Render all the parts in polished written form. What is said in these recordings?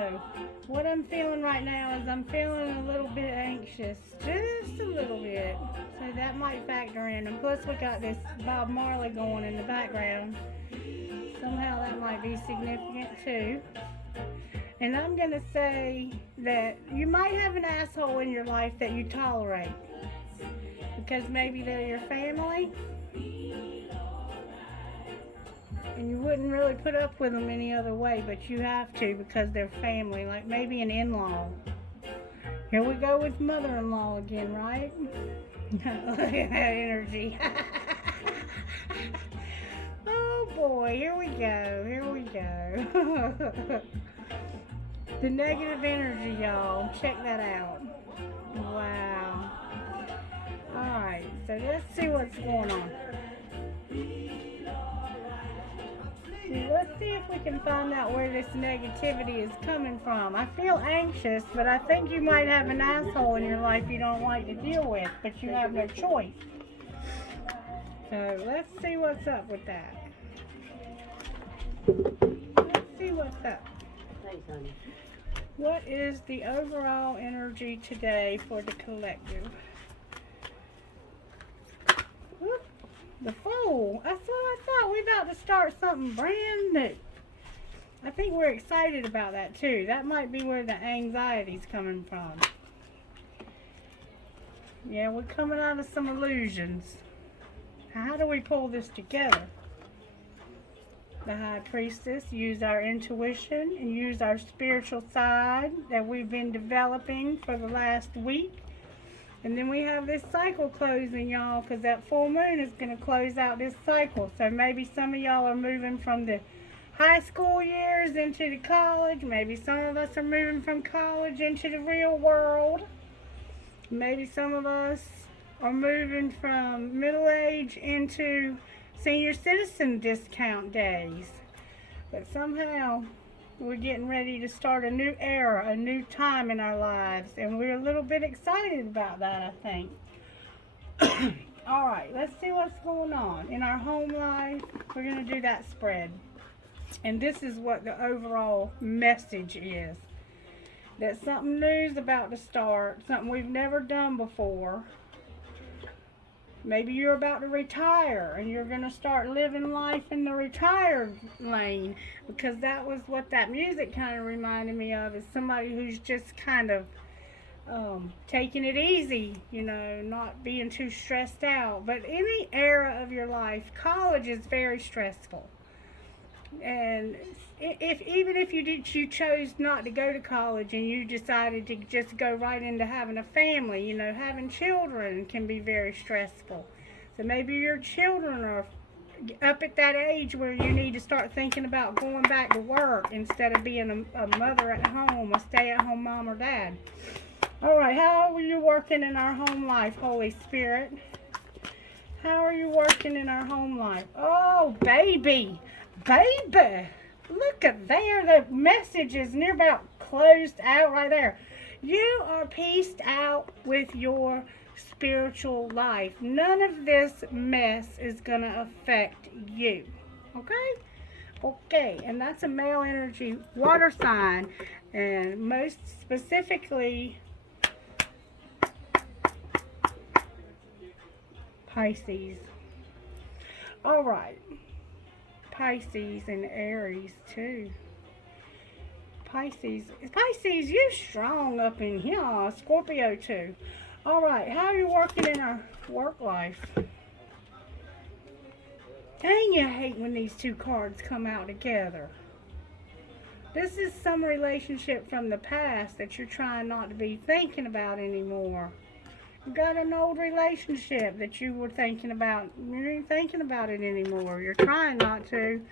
So, what I'm feeling right now is I'm feeling a little bit anxious, just a little bit. So that might factor in. And plus we got this Bob Marley going in the background. Somehow that might be significant too. And I'm going to say that you might have an asshole in your life that you tolerate. Because maybe they're your family. And you wouldn't really put up with them any other way, but you have to because they're family, like maybe an in-law. Here we go with mother-in-law again, right? Look at that energy. Oh boy, here we go. The negative energy, y'all. Check that out. Wow. Alright, so let's see what's going on. Let's see if we can find out where this negativity is coming from. I feel anxious, but I think you might have an asshole in your life you don't like to deal with, but you have no choice. So let's see what's up with that. Let's see what's up. What is the overall energy today for the collective? Whoop. The Fool. That's what I thought. We're about to start something brand new. I think we're excited about that too. That might be where the anxiety's coming from. Yeah, we're coming out of some illusions. How do we pull this together? The High Priestess used our intuition and used our spiritual side that we've been developing for the last week. And then we have this cycle closing, y'all, because that full moon is going to close out this cycle. So maybe some of y'all are moving from the high school years into the college. Maybe some of us are moving from college into the real world. Maybe some of us are moving from middle age into senior citizen discount days. But somehow we're getting ready to start a new era, a new time in our lives, and we're a little bit excited about that, I think. All right, let's see what's going on. In our home life, we're going to do that spread. And this is what the overall message is. That something new is about to start, something we've never done before. Maybe you're about to retire and you're going to start living life in the retired lane, because that was what that music kind of reminded me of, is somebody who's just kind of taking it easy, you know, not being too stressed out. But any era of your life, college is very stressful. And even if you chose not to go to college and you decided to just go right into having a family, you know, having children can be very stressful. So maybe your children are up at that age where you need to start thinking about going back to work instead of being a mother at home, a stay-at-home mom or dad. All right, how are you working in our home life, Holy Spirit? How are you working in our home life? Oh, baby. Baby, look at there. The message is near about closed out right there. You are pieced out with your spiritual life. None of this mess is going to affect you. Okay? Okay, and that's a male energy water sign. And most specifically, Pisces. All right. Pisces and Aries too. Pisces, you strong up in here. Scorpio too. All right, how are you working in our work life? Dang, you hate when these two cards come out together. This is some relationship from the past that you're trying not to be thinking about anymore. You got an old relationship that you were thinking about. You ain't thinking about it anymore. You're trying not to.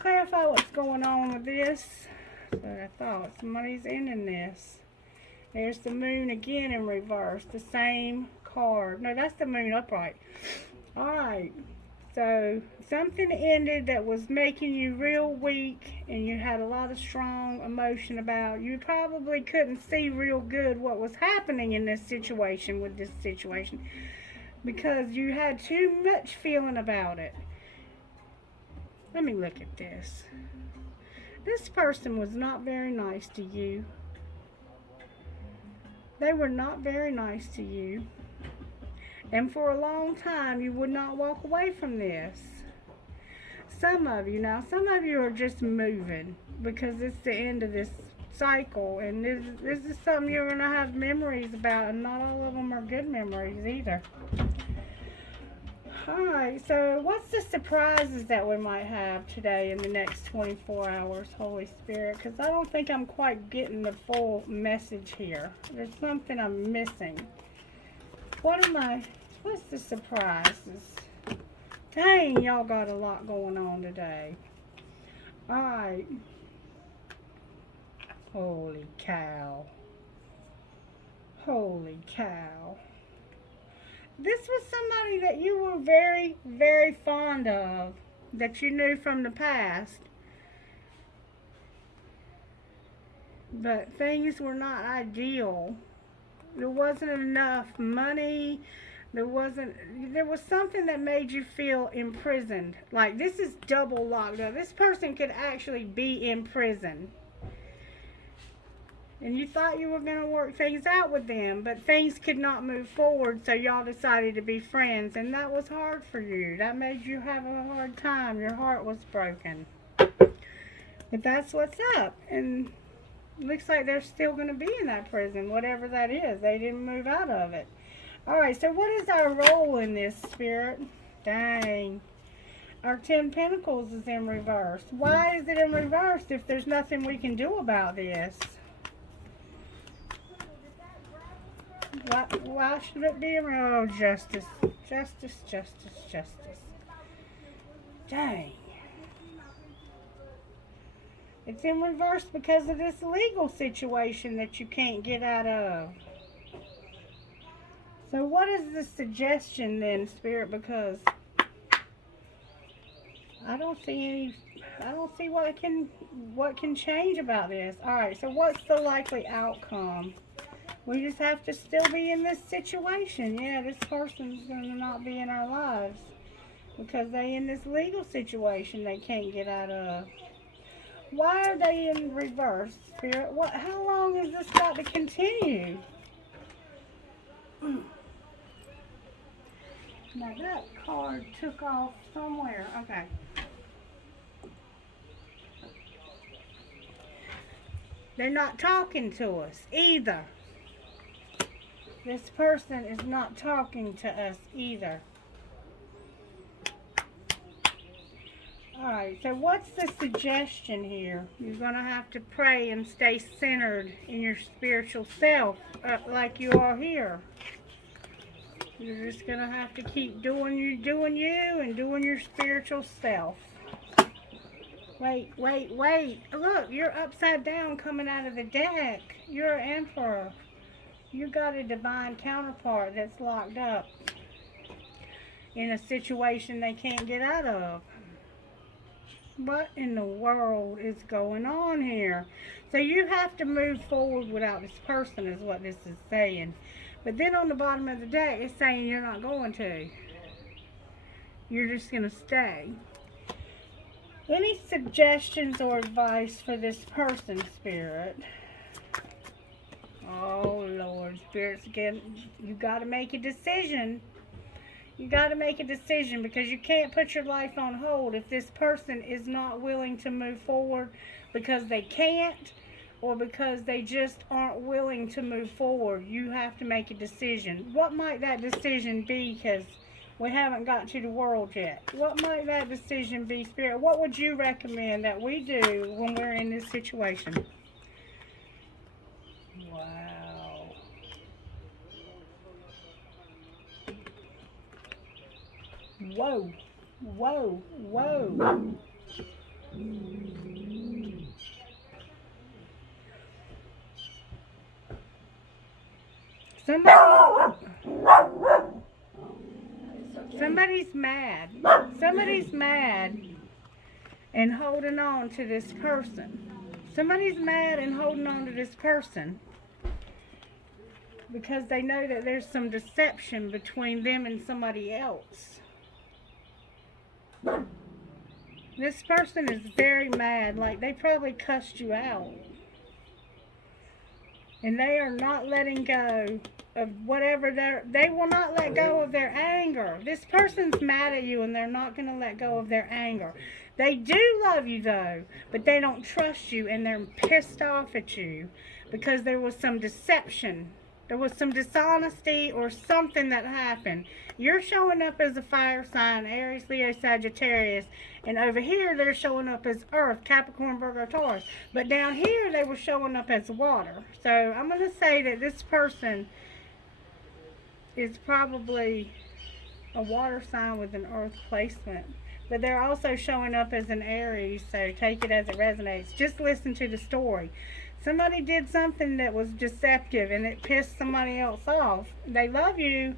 Clarify what's going on with this. So I thought somebody's ending this. There's the moon again in reverse. The same card. No, that's the moon upright. Alright. So something ended that was making you real weak and you had a lot of strong emotion about. You probably couldn't see real good what was happening in this situation with this situation because you had too much feeling about it. Let me look at this. This person was not very nice to you. They were not very nice to you. And for a long time, you would not walk away from this. Some of you are just moving because it's the end of this cycle. And this is something you're going to have memories about. And not all of them are good memories either. Alright, so what's the surprises that we might have today in the next 24 hours, Holy Spirit? Because I don't think I'm quite getting the full message here. There's something I'm missing. What's the surprises? Dang, y'all got a lot going on today. Alright. Holy cow. Holy cow. This was somebody that you were very, very fond of, that you knew from the past. But things were not ideal. There wasn't enough money. There was something that made you feel imprisoned. Like, this is double locked up. This person could actually be in prison. And you thought you were going to work things out with them, but things could not move forward, so y'all decided to be friends, and that was hard for you. That made you have a hard time. Your heart was broken. But that's what's up, and it looks like they're still going to be in that prison, whatever that is. They didn't move out of it. Alright, so what is our role in this, Spirit? Dang. Our 10 Pentacles is in reverse. Why is it in reverse if there's nothing we can do about this? Why should it be? Oh, justice. Justice, justice, justice. Dang. It's in reverse because of this legal situation that you can't get out of. So what is the suggestion then, Spirit? Because I don't see what can change about this. Alright, so what's the likely outcome? We just have to still be in this situation. Yeah, this person's going to not be in our lives because they in this legal situation they can't get out of. Why are they in reverse, Spirit? How long has this got to continue? Now that card took off somewhere. Okay. They're not talking to us either. This person is not talking to us either. Alright, so what's the suggestion here? You're going to have to pray and stay centered in your spiritual self, like you are here. You're just going to have to keep doing you and doing your spiritual self. Wait. Look, you're upside down coming out of the deck. You're an emperor. You got a divine counterpart that's locked up in a situation they can't get out of. What in the world is going on here? So you have to move forward without this person is what this is saying. But then on the bottom of the deck, it's saying you're not going to. You're just going to stay. Any suggestions or advice for this person, Spirit? Oh, Lord, Spirits, again, you got to make a decision. You got to make a decision because you can't put your life on hold if this person is not willing to move forward because they can't or because they just aren't willing to move forward. You have to make a decision. What might that decision be? Because we haven't got to the world yet. What might that decision be, Spirit? What would you recommend that we do when we're in this situation? Wow. Whoa. Whoa. Whoa. Somebody's mad. Somebody's mad and holding on to this person. Somebody's mad and holding on to this person because they know that there's some deception between them and somebody else. This person is very mad, like they probably cussed you out. And they are not letting go of whatever they will not let go of their anger. This person's mad at you and they're not going to let go of their anger. They do love you though, but they don't trust you and they're pissed off at you because there was some deception. There was some dishonesty or something that happened. You're showing up as a fire sign, Aries, Leo, Sagittarius. And over here, they're showing up as Earth, Capricorn, Virgo, Taurus. But down here, they were showing up as water. So I'm going to say that this person is probably a water sign with an Earth placement. But they're also showing up as an Aries, so take it as it resonates. Just listen to the story. Somebody did something that was deceptive and it pissed somebody else off. They love you,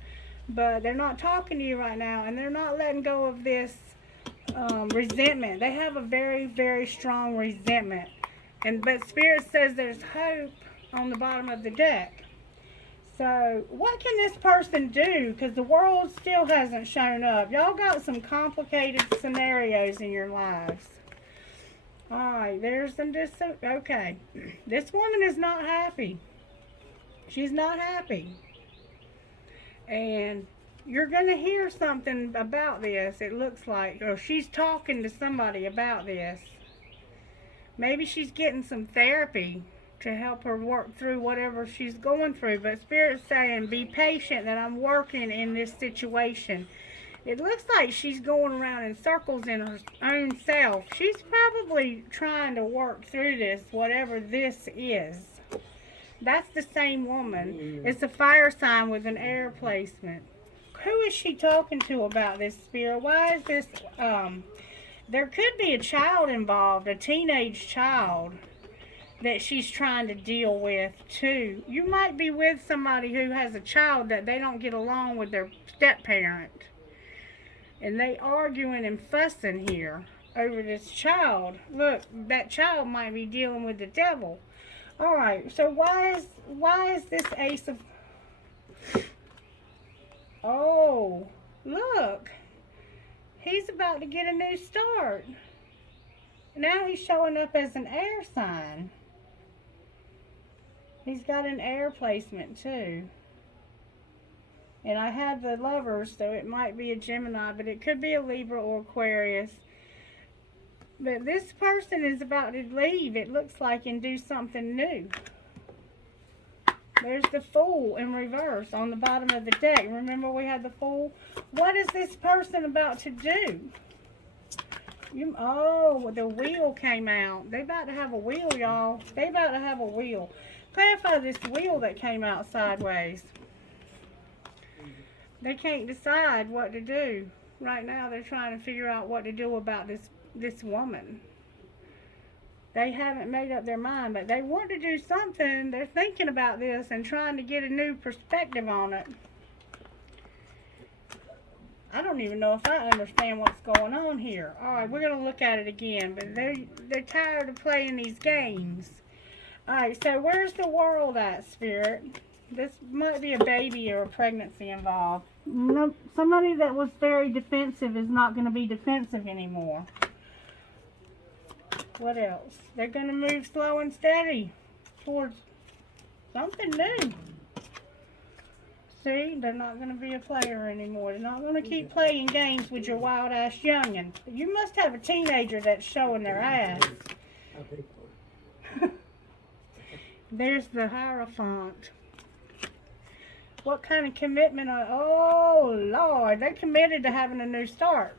but they're not talking to you right now, and they're not letting go of this resentment. They have a very, very strong resentment. But Spirit says there's hope on the bottom of the deck. So what can this person do? Because the world still hasn't shown up. Y'all got some complicated scenarios in your lives. Alright, there's some okay. This woman is not happy. She's not happy. And you're going to hear something about this, it looks like. Or she's talking to somebody about this. Maybe she's getting some therapy to help her work through whatever she's going through. But Spirit's saying, be patient, that I'm working in this situation. It looks like she's going around in circles in her own self. She's probably trying to work through this, whatever this is. That's the same woman. It's a fire sign with an air placement. Who is she talking to about this, Spirit? Why is this? There could be a child involved, a teenage child that she's trying to deal with too. You might be with somebody who has a child that they don't get along with their step-parent. And they arguing and fussing here over this child. Look, that child might be dealing with the devil. Alright, so why is this Ace of... Oh, look. He's about to get a new start. Now he's showing up as an air sign. He's got an air placement too. And I have the Lovers, so it might be a Gemini, but it could be a Libra or Aquarius. But this person is about to leave, it looks like, and do something new. There's the Fool in reverse on the bottom of the deck. Remember we had the Fool? What is this person about to do? Oh, the wheel came out. They about to have a wheel, y'all. They about to have a wheel. Clarify this wheel that came out sideways. They can't decide what to do. Right now they're trying to figure out what to do about this woman. They haven't made up their mind, but they want to do something. They're thinking about this and trying to get a new perspective on it. I don't even know if I understand what's going on here. Alright, we're going to look at it again, but they're tired of playing these games. Alright, so where's the world at, Spirit? This might be a baby or a pregnancy involved. No, somebody that was very defensive is not going to be defensive anymore. What else? They're going to move slow and steady towards something new. See, they're not going to be a player anymore. They're not going to keep playing games with your wild-ass youngin'. You must have a teenager that's showing their ass. There's the Hierophant. What kind of commitment? Oh, Lord. They're committed to having a new start.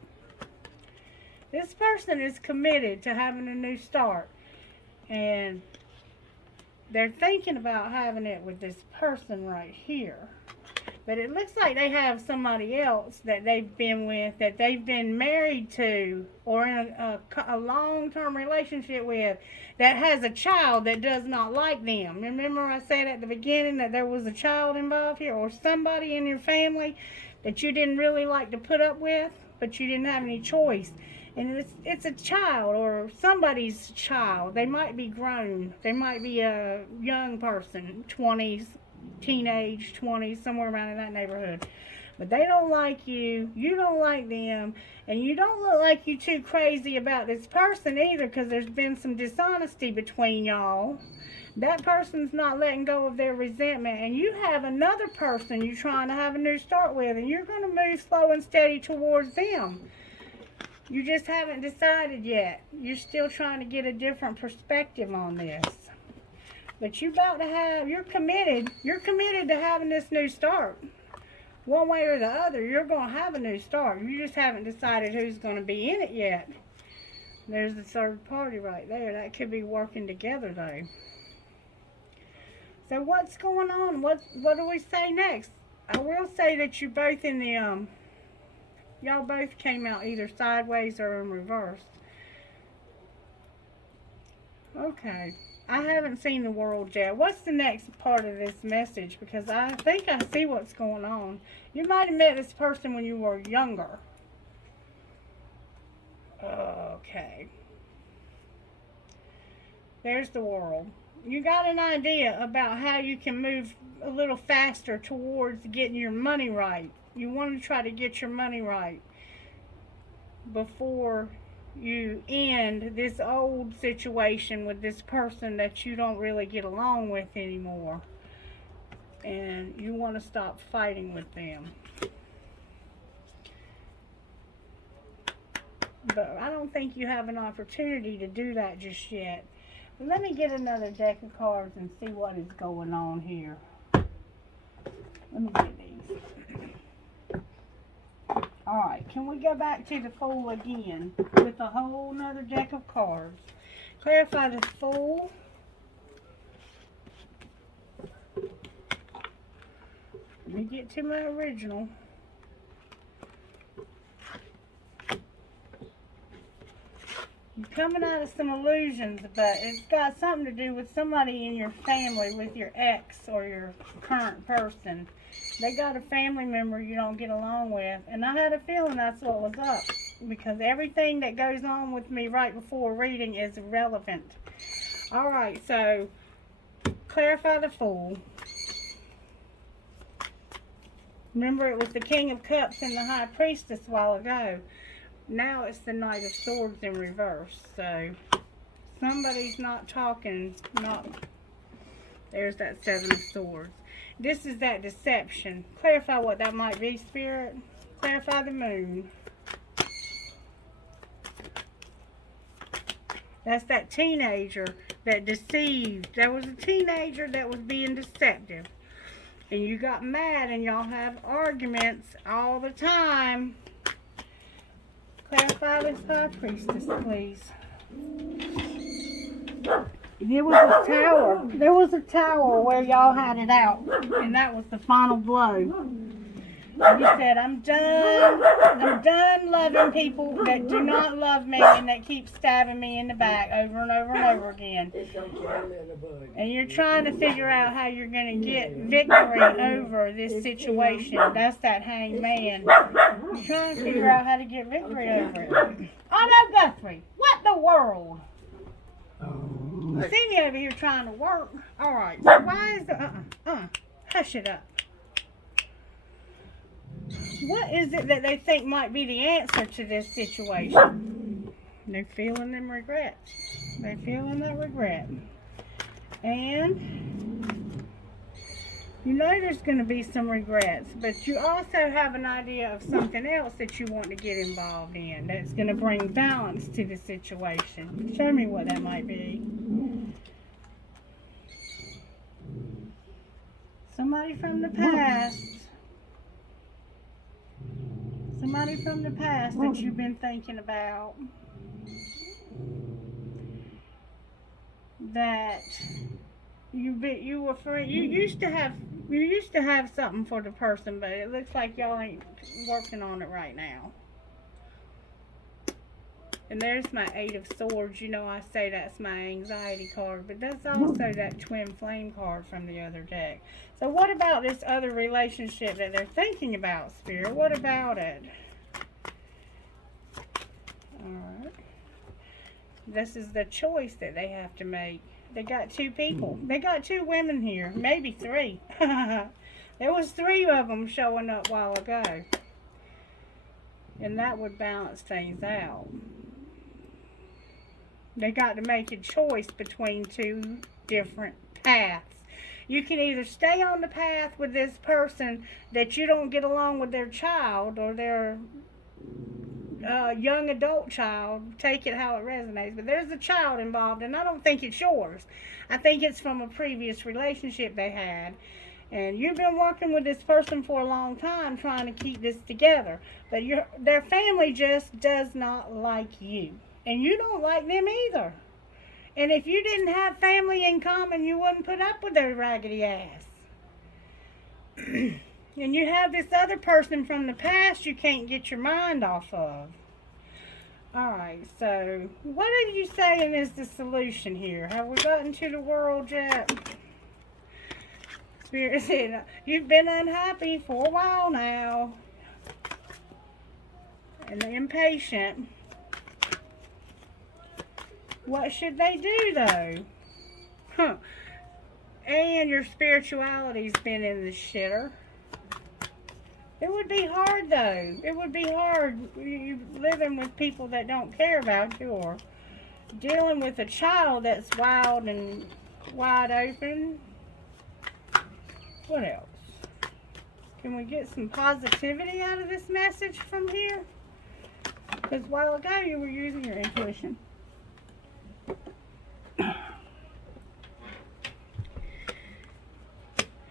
This person is committed to having a new start. And they're thinking about having it with this person right here. But it looks like they have somebody else that they've been with, that they've been married to, or in a long-term relationship with, that has a child that does not like them. Remember I said at the beginning that there was a child involved here, or somebody in your family that you didn't really like to put up with, but you didn't have any choice. And it's a child, or somebody's child. They might be grown. They might be a young person, 20s, teenage, 20s, somewhere around in that neighborhood. But they don't like you, you don't like them, and you don't look like you too crazy about this person either, because there's been some dishonesty between y'all. That person's not letting go of their resentment, and you have another person you're trying to have a new start with, and you're going to move slow and steady towards them. You just haven't decided yet. You're still trying to get a different perspective on this. But you're committed to having this new start. One way or the other, you're going to have a new start. You just haven't decided who's going to be in it yet. There's the third party right there. That could be working together, though. So what's going on? What do we say next? I will say that you both in the, y'all both came out either sideways or in reverse. Okay. I haven't seen the world yet. What's the next part of this message? Because I think I see what's going on. You might have met this person when you were younger. Okay. There's the world. You got an idea about how you can move a little faster towards getting your money right. You want to try to get your money right before you end this old situation with this person that you don't really get along with anymore, and you want to stop fighting with them. But I don't think you have an opportunity to do that just yet. But let me get another deck of cards and see what is going on here. Let me get these. Alright, can we go back to the Fool again with a whole nother deck of cards? Clarify the Fool. Let me get to my original. You're coming out of some illusions, but it's got something to do with somebody in your family, with your ex or your current person. They got a family member you don't get along with, and I had a feeling that's what was up, because everything that goes on with me right before reading is irrelevant. Alright, so clarify the Fool. Remember, it was the King of Cups and the High Priestess a while ago. Now it's the Knight of Swords in reverse. So somebody's not talking. There's that Seven of Swords. This is that deception. Clarify what that might be, Spirit. Clarify the Moon. That's that teenager that deceived. There was a teenager that was being deceptive. And you got mad, and y'all have arguments all the time. Clarify this High Priestess, please. There was a tower. There was a tower where y'all had it out, and that was the final blow. And you said, I'm done loving people that do not love me and that keep stabbing me in the back over and over and over again. And you're trying to figure out how you're going to get victory over this situation. That's that Hanged Man. You're trying to figure out how to get victory over it. Otto Guthrie, what the world? You see me over here trying to work. Alright, so why is the... hush it up. What is it that they think might be the answer to this situation? They're feeling them regrets. They're feeling that regret. And you know there's going to be some regrets, but you also have an idea of something else that you want to get involved in that's going to bring balance to the situation. Show me what that might be. Somebody from the past. Somebody from the past that you've been thinking about. That you used to have something for the person, but it looks like y'all ain't working on it right now. And there's my Eight of Swords. You know, I say that's my anxiety card, but that's also that Twin Flame card from the other deck. So what about this other relationship that they're thinking about, Spirit? What about it? Alright. This is the choice that they have to make. They got two people. They got two women here. Maybe three. They There was 3 of them showing up a while ago. And that would balance things out. They got to make a choice between 2 different paths. You can either stay on the path with this person that you don't get along with their child or their young adult child, take it how it resonates, but there's a child involved, and I don't think it's yours. I think it's from a previous relationship they had, and you've been working with this person for a long time trying to keep this together, but their family just does not like you, and you don't like them either. And if you didn't have family in common, you wouldn't put up with their raggedy ass. And you have this other person from the past you can't get your mind off of. Alright, so what are you saying is the solution here? Have we gotten to the world yet? Spirit said, you've been unhappy for a while now. And impatient. What should they do, though? And your spirituality's been in the shitter. It would be hard, though. It would be hard you living with people that don't care about you, or dealing with a child that's wild and wide open. What else? Can we get some positivity out of this message from here? Because a while ago you were using your intuition.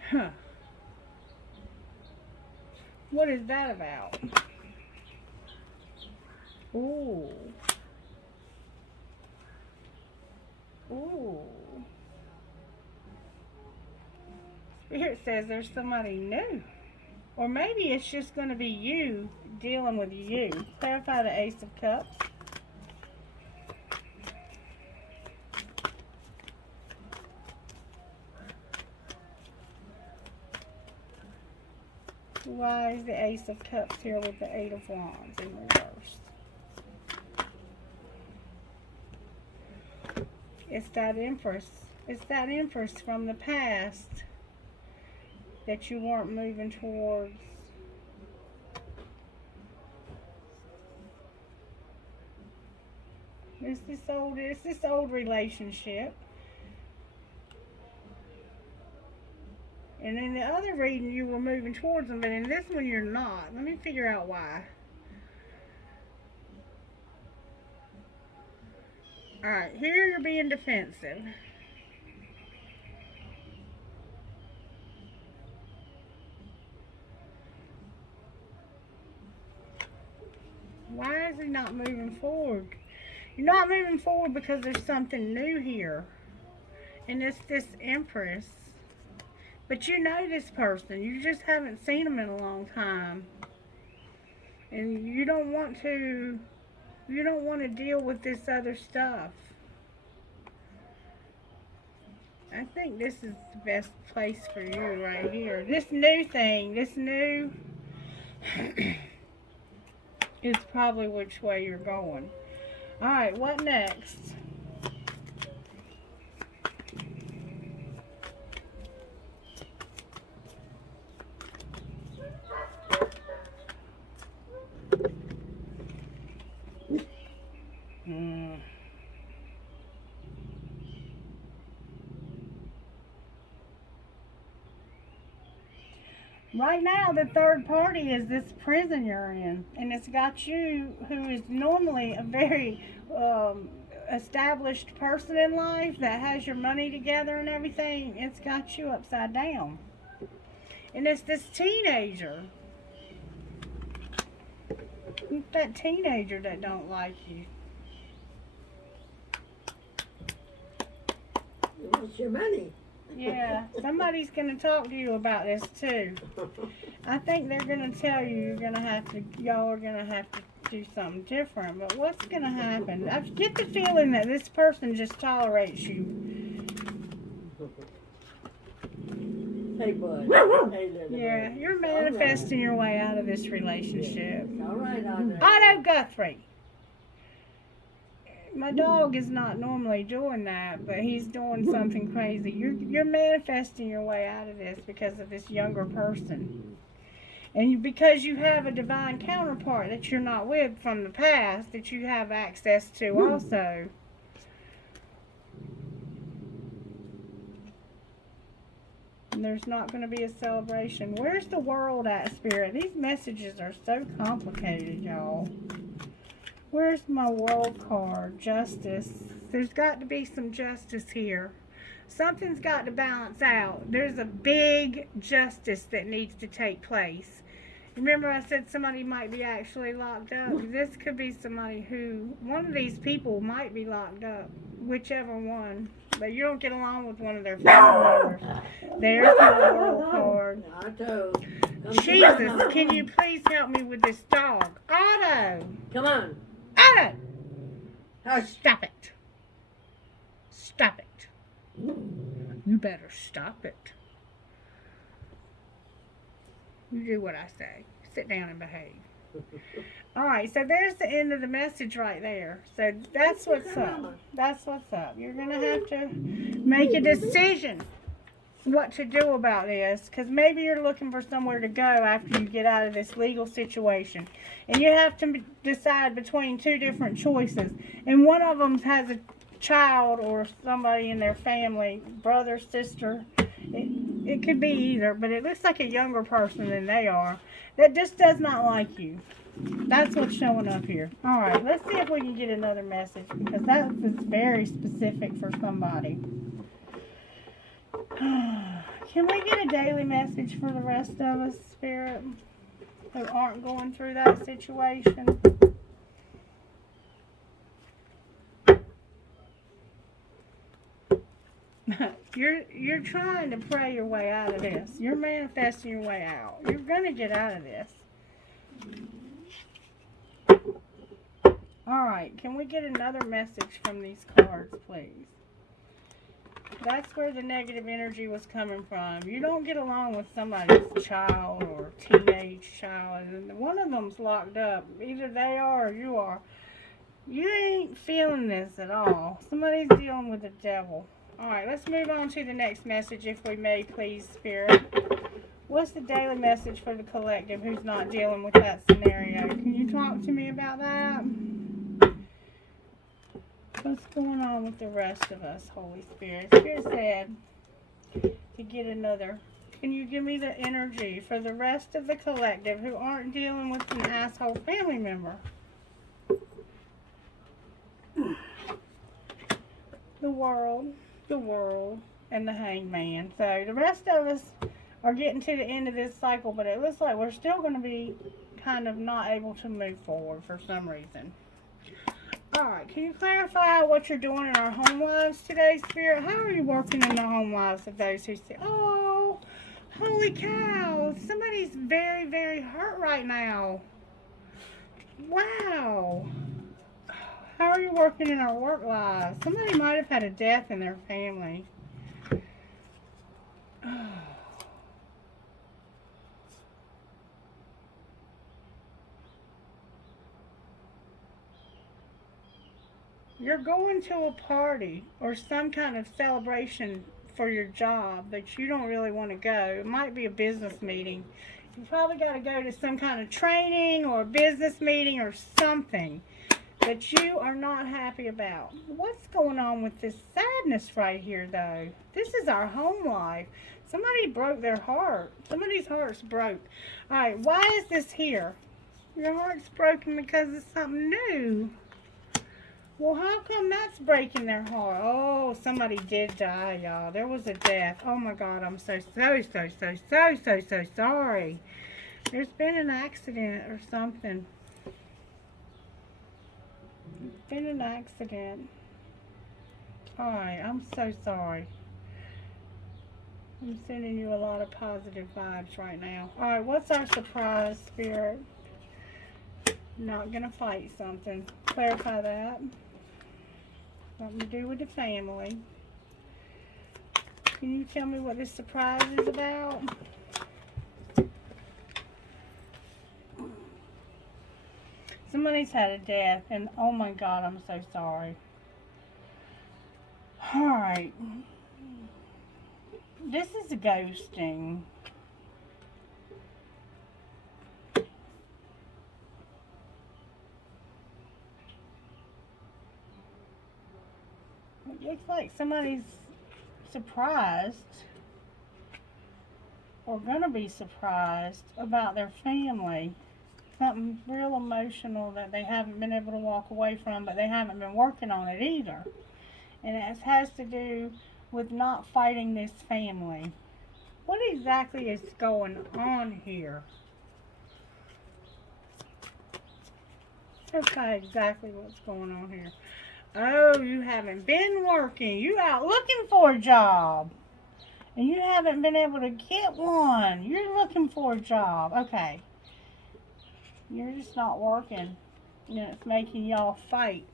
Huh. What is that about? Ooh. Ooh. Spirit says there's somebody new. Or maybe it's just going to be you dealing with you. Clarify the Ace of Cups. Why is the Ace of Cups here with the 8 of Wands in reverse? It's that Empress. It's that Empress from the past that you weren't moving towards. It's this old relationship. And in the other reading, you were moving towards them, but in this one, you're not. Let me figure out why. Alright, here you're being defensive. Why is he not moving forward? You're not moving forward because there's something new here. And it's this Empress. But you know this person. You just haven't seen them in a long time. And you don't want to deal with this other stuff. I think this is the best place for you right here. This new thing, this new is probably which way you're going. Alright, what next? Right now, the third party is this prison you're in, and it's got you, who is normally a very established person in life that has your money together and everything. It's got you upside down, and it's this teenager. It's that teenager that don't like you. What's your money? Yeah, somebody's going to talk to you about this too. I think they're going to tell you y'all are going to have to do something different. But what's going to happen? I get the feeling that this person just tolerates you. Hey, bud. Hey, little Yeah, bud. you're manifesting your way out of this relationship. All right, Otto. Otto Guthrie. My dog is not normally doing that, but he's doing something crazy. You're manifesting your way out of this because of this younger person. And because you have a divine counterpart that you're not with from the past that you have access to also. And there's not going to be a celebration. Where's the world at, Spirit? These messages are so complicated, y'all. Where's my world card? Justice. There's got to be some justice here. Something's got to balance out. There's a big justice that needs to take place. Remember I said somebody might be actually locked up? This could be somebody who, one of these people might be locked up. Whichever one. But you don't get along with one of their family members. There's my world card. Otto. Jesus, can you please help me with this dog? Otto! Come on. Otto! Hush. Stop it. Stop it. You better stop it. You do what I say. Sit down and behave. Alright, so there's the end of the message right there. So that's what's up. That's what's up. You're going to have to make a decision what to do about this, because maybe you're looking for somewhere to go after you get out of this legal situation. And you have to decide between two different choices. And one of them has a child or somebody in their family, brother, sister. It could be either, but it looks like a younger person than they are that just does not like you. That's what's showing up here. Alright, let's see if we can get another message, because that is very specific for somebody. Can we get a daily message for the rest of us, Spirit, who aren't going through that situation? You're trying to pray your way out of this. You're manifesting your way out. You're going to get out of this. Alright, can we get another message from these cards, please? That's where the negative energy was coming from. You don't get along with somebody's child or teenage child, and one of them's locked up. Either they are or you are. You ain't feeling this at all. Somebody's dealing with the devil. Alright, let's move on to the next message, if we may, please, Spirit. What's the daily message for the collective who's not dealing with that scenario? Can you talk to me about that? What's going on with the rest of us, Holy Spirit? Spirit said to get another. Can you give me the energy for the rest of the collective who aren't dealing with an asshole family member? The world, and the hangman. So the rest of us are getting to the end of this cycle, but it looks like we're still going to be kind of not able to move forward for some reason. Alright, can you clarify what you're doing in our home lives today, Spirit? How are you working in the home lives of those who say, oh, holy cow, somebody's very, very hurt right now. Wow. How are you working in our work lives? Somebody might have had a death in their family. You're going to a party or some kind of celebration for your job, but you don't really want to go. It might be a business meeting. You probably got to go to some kind of training or a business meeting or something that you are not happy about. What's going on with this sadness right here, though? This is our home life. Somebody broke their heart. Somebody's heart's broke. All right, why is this here? Your heart's broken because it's something new. Well, how come that's breaking their heart? Oh, somebody did die, y'all. There was a death. Oh, my God, I'm so sorry. There's been an accident or something. Been an accident. Alright, I'm so sorry. I'm sending you a lot of positive vibes right now. Alright, what's our surprise, Spirit? Not gonna fight something. Clarify that. Something to do with the family. Can you tell me what this surprise is about? Somebody's had a death, and oh my God, I'm so sorry. Alright. This is a ghosting. It looks like somebody's surprised or gonna be surprised about their family. Something real emotional that they haven't been able to walk away from, but they haven't been working on it either. And it has to do with not fighting this family. What exactly is going on here? Let's find exactly what's going on here. Oh, you haven't been working. You out looking for a job. And you haven't been able to get one. You're looking for a job. Okay. You're just not working. And it's making y'all fight.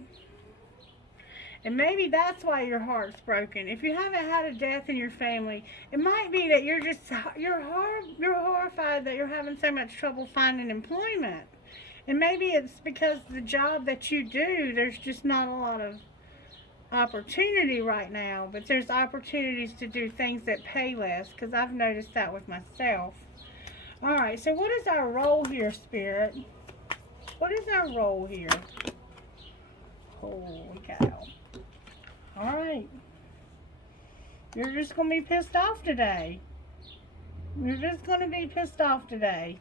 And maybe that's why your heart's broken. If you haven't had a death in your family, it might be that you're horrified that you're having so much trouble finding employment. And maybe it's because the job that you do, there's just not a lot of opportunity right now. But there's opportunities to do things that pay less, because I've noticed that with myself. Alright, so what is our role here, Spirit? What is our role here? Holy cow. Alright. You're just going to be pissed off today. You're just going to be pissed off today.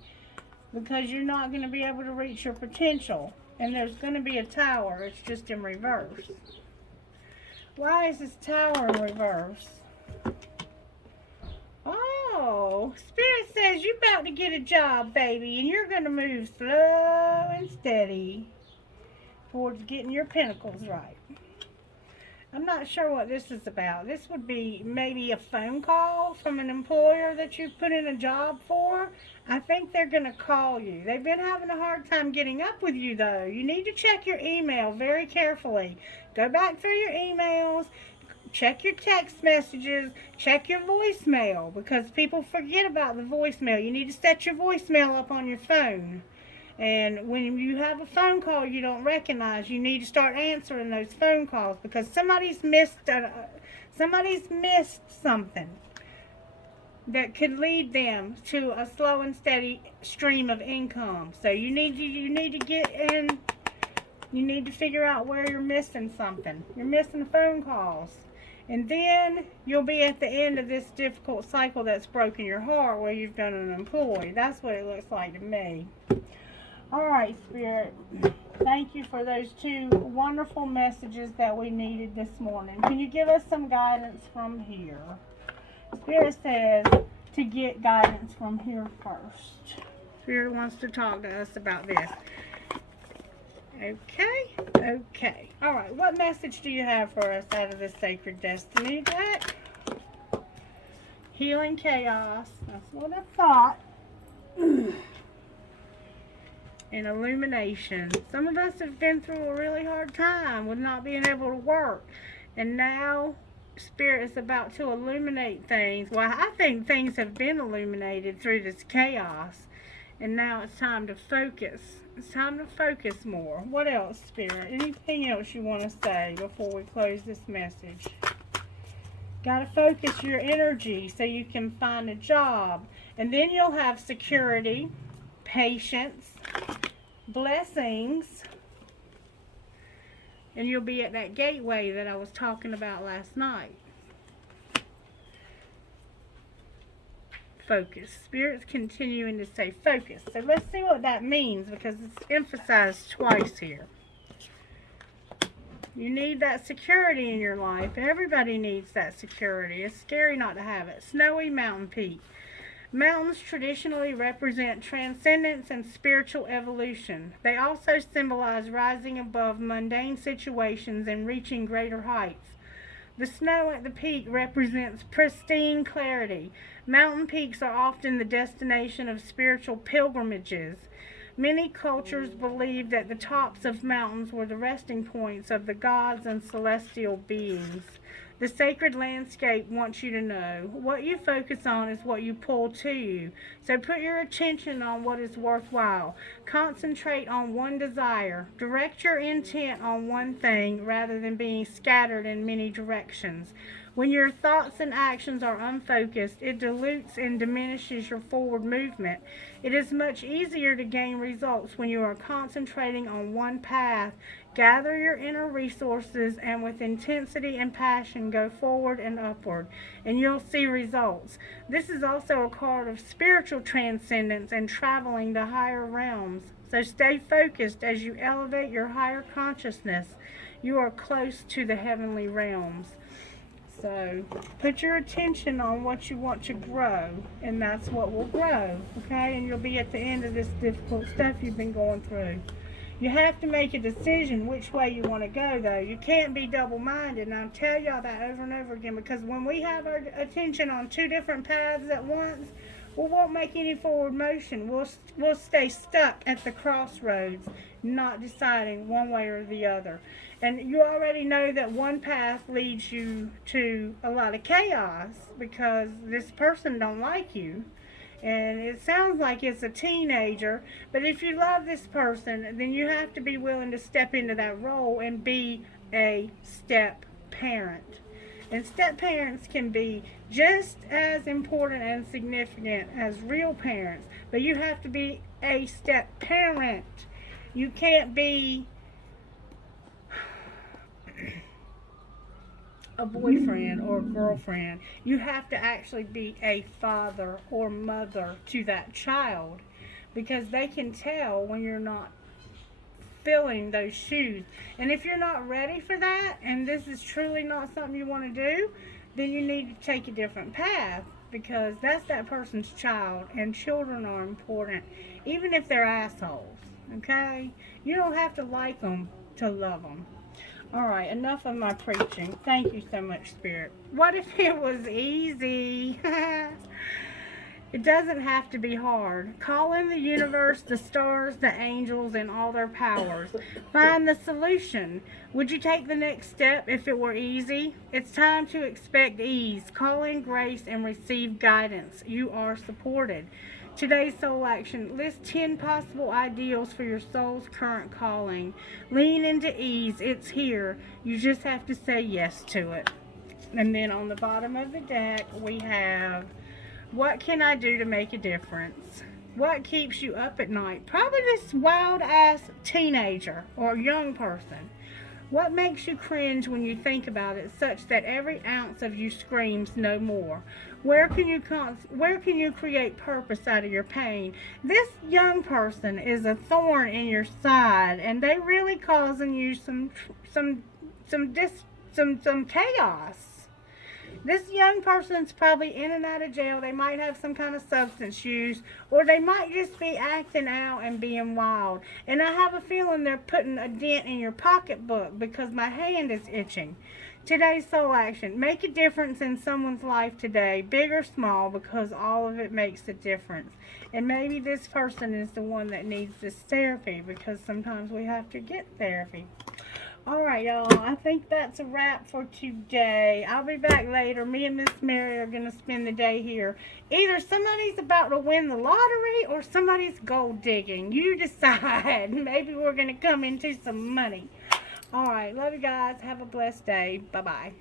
Because you're not going to be able to reach your potential. And there's going to be a tower. It's just in reverse. Why is this tower in reverse? Oh, Spirit says you're about to get a job, baby. And you're going to move slow and steady towards getting your pinnacles right. I'm not sure what this is about. This would be maybe a phone call from an employer that you've put in a job for. I think they're going to call you. They've been having a hard time getting up with you, though. You need to check your email very carefully. Go back through your emails. Check your text messages. Check your voicemail, because people forget about the voicemail. You need to set your voicemail up on your phone. And when you have a phone call you don't recognize, you need to start answering those phone calls, because somebody's missed something that could lead them to a slow and steady stream of income. So you need to get in. You need to figure out where you're missing something. You're missing phone calls. And then you'll be at the end of this difficult cycle that's broken your heart, where you've been unemployed. That's what it looks like to me. Alright, Spirit, thank you for those two wonderful messages that we needed this morning. Can you give us some guidance from here? Spirit says to get guidance from here first. Spirit wants to talk to us about this. Okay. Alright, what message do you have for us out of this Sacred Destiny deck? Healing chaos. That's what I thought. And illumination. Some of us have been through a really hard time with not being able to work. And now Spirit is about to illuminate things. Well, I think things have been illuminated through this chaos. And now it's time to focus. It's time to focus more. What else, Spirit? Anything else you want to say before we close this message? Got to focus your energy so you can find a job. And then you'll have security, patience, blessings, and you'll be at that gateway that I was talking about last night. Focus. Spirit's continuing to say focus. So let's see what that means, because it's emphasized twice here. You need that security in your life. Everybody needs that security. It's scary not to have it. Snowy mountain peak. Mountains traditionally represent transcendence and spiritual evolution. They also symbolize rising above mundane situations and reaching greater heights. The snow at the peak represents pristine clarity. Mountain peaks are often the destination of spiritual pilgrimages. Many cultures believe that the tops of mountains were the resting points of the gods and celestial beings. The sacred landscape wants you to know what you focus on is what you pull to you. So put your attention on what is worthwhile. Concentrate on one desire. Direct your intent on one thing rather than being scattered in many directions. When your thoughts and actions are unfocused, it dilutes and diminishes your forward movement. It is much easier to gain results when you are concentrating on one path. Gather your inner resources and with intensity and passion go forward and upward, and you'll see results. This is also a card of spiritual transcendence and traveling to higher realms. So stay focused as you elevate your higher consciousness. You are close to the heavenly realms. So put your attention on what you want to grow, and that's what will grow, okay? And you'll be at the end of this difficult stuff you've been going through. You have to make a decision which way you want to go, though. You can't be double-minded, and I'll tell y'all that over and over again, because when we have our attention on two different paths at once, we won't make any forward motion. We'll stay stuck at the crossroads, not deciding one way or the other. And you already know that one path leads you to a lot of chaos because this person don't like you. And it sounds like it's a teenager, but if you love this person, then you have to be willing to step into that role and be a step parent. And step parents can be just as important and significant as real parents, but you have to be a step parent. You can't be a boyfriend or a girlfriend. You have to actually be a father or mother to that child, because they can tell when you're not filling those shoes. And if you're not ready for that, and this is truly not something you want to do, then you need to take a different path, because that's that person's child, and children are important, even if they're assholes, okay? You don't have to like them to love them. All right, enough of my preaching. Thank you so much, Spirit. What if it was easy? It doesn't have to be hard. Call in the universe, the stars, the angels, and all their powers. Find the solution. Would you take the next step if it were easy? It's time to expect ease. Call in grace and receive guidance. You are supported. Today's soul action. List 10 possible ideals for your soul's current calling. Lean into ease. It's here. You just have to say yes to it. And then on the bottom of the deck, we have, what can I do to make a difference? What keeps you up at night? Probably this wild-ass teenager or young person. What makes you cringe when you think about it, such that every ounce of you screams no more? Where can you create purpose out of your pain? This young person is a thorn in your side, and they really causing you some chaos. This young person's probably in and out of jail. They might have some kind of substance use, or they might just be acting out and being wild. And I have a feeling they're putting a dent in your pocketbook, because my hand is itching. Today's soul action. Make a difference in someone's life today, big or small, because all of it makes a difference. And maybe this person is the one that needs this therapy, because sometimes we have to get therapy. Alright, y'all, I think that's a wrap for today. I'll be back later. Me and Miss Mary are going to spend the day here. Either somebody's about to win the lottery or somebody's gold digging. You decide. Maybe we're going to come into some money. Alright, love you guys. Have a blessed day. Bye-bye.